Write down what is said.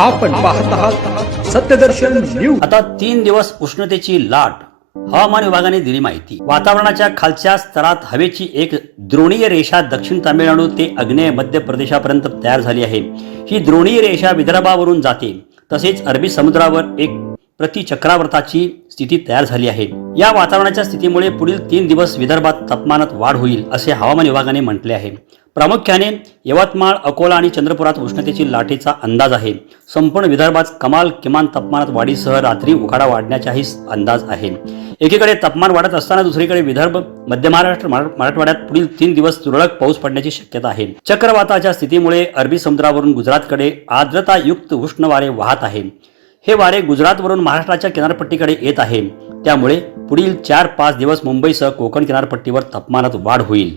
आपण पाहत आहात सत्यदर्शन न्यूज। आता 3 दिवस उष्णतेची लाट। हवामान विभागाने दिली माहिती। वातावरणाच्या खालच्या स्तरात हवेची एक द्रोणीय रेषा दक्षिण तामिळनाडू ते आग्नेय मध्य प्रदेशापर्यंत तयार झाली आहे। ही द्रोणीय रेषा विदर्भावरून जाते, तसेच अरबी समुद्रावर एक प्रतिचक्रावर्ताची स्थिती तयार झाली आहे। या वातावरणाच्या स्थितीमुळे पुढील 3 दिवस विदर्भात तापमानात वाढ होईल असे हवामान विभागाने म्हटले आहे। प्रामुख्याने यवतमाळ, अकोला आणि चंद्रपुरात उष्णतेची लाटेचा अंदाज आहे। संपूर्ण विदर्भात कमाल किमान तापमानात वाढीसह रात्री उकाडा वाढण्याचाही अंदाज आहे। एकीकडे तापमान वाढत असताना दुसरीकडे विदर्भ, मध्य महाराष्ट्र, मराठवाड्यात पुढील 3 दिवस तुरळक पाऊस पडण्याची शक्यता आहे। चक्रवाताच्या स्थितीमुळे अरबी समुद्रावरून गुजरातकडे आर्द्रतायुक्त उष्ण वारे वाहत आहे। हे वारे गुजरातवरून महाराष्ट्राच्या किनारपट्टीकडे येत आहे, त्यामुळे पुढील 4-5 दिवस मुंबईसह कोकण किनारपट्टीवर तापमानात वाढ होईल।